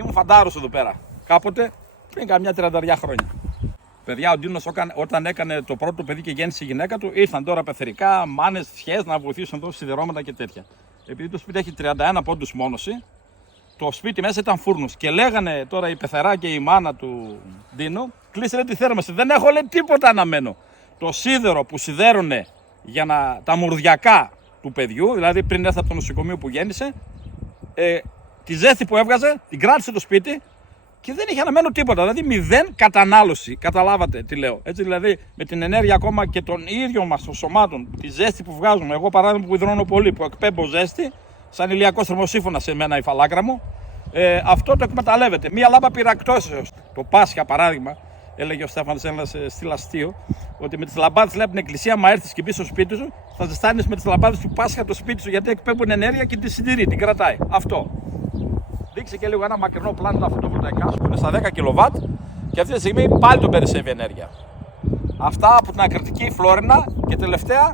Ήμουν φαντάρος εδώ πέρα. Κάποτε πριν καμιά 30 χρόνια. Παιδιά, ο Ντίνος όταν έκανε το πρώτο παιδί και γέννησε η γυναίκα του, ήρθαν τώρα πεθερικά, μάνες, σχέσεις να βοηθήσουν εδώ σιδερώματα και τέτοια. Επειδή το σπίτι έχει 31 πόντους μόνωση, το σπίτι μέσα ήταν φούρνος. Και λέγανε τώρα η πεθερά και η μάνα του Ντίνο, κλείσε λέει τη θέρμανση. Δεν έχω λέει τίποτα αναμένο. Το σίδερο που σιδέρουνε για τα μουρδιακά του παιδιού, δηλαδή πριν έρθει από το νοσοκομείο που γέννησε, τη ζέστη που έβγαζε, την κράτησε το σπίτι και δεν είχε αναμένο τίποτα. Δηλαδή μηδέν κατανάλωση. Καταλάβατε τι λέω. Έτσι δηλαδή με την ενέργεια ακόμα και των ίδιων μας των σωμάτων, τη ζέστη που βγάζουμε. Εγώ παράδειγμα που υδρώνω πολύ, που εκπέμπω ζέστη, σαν ηλιακός θερμοσύφωνα σε μένα η φαλάκρα μου, αυτό το εκμεταλλεύεται. Μία λάμπα πυρακτώσεως. Το Πάσχα παράδειγμα, έλεγε ο Στέφανος ένας στυλ αστείο, ότι με τις λαμπάδες λέει από την εκκλησία, άμα έρθεις και μπεις στο σπίτι σου, θα ζεστάνεις με τις λαμπάδες του Πάσχα το σπίτι σου, γιατί εκπέμπουν ενέργεια και τη συντηρεί, την κρατάει. Αυτό. Δείξε και λίγο ένα μακρινό πλάνο τα φωτοβολταϊκά σου που είναι στα 10 κιλοβάτ και αυτή τη στιγμή πάλι τον περισσεύει ενέργεια. Αυτά από την Ακριτική Φλόρινα και τελευταία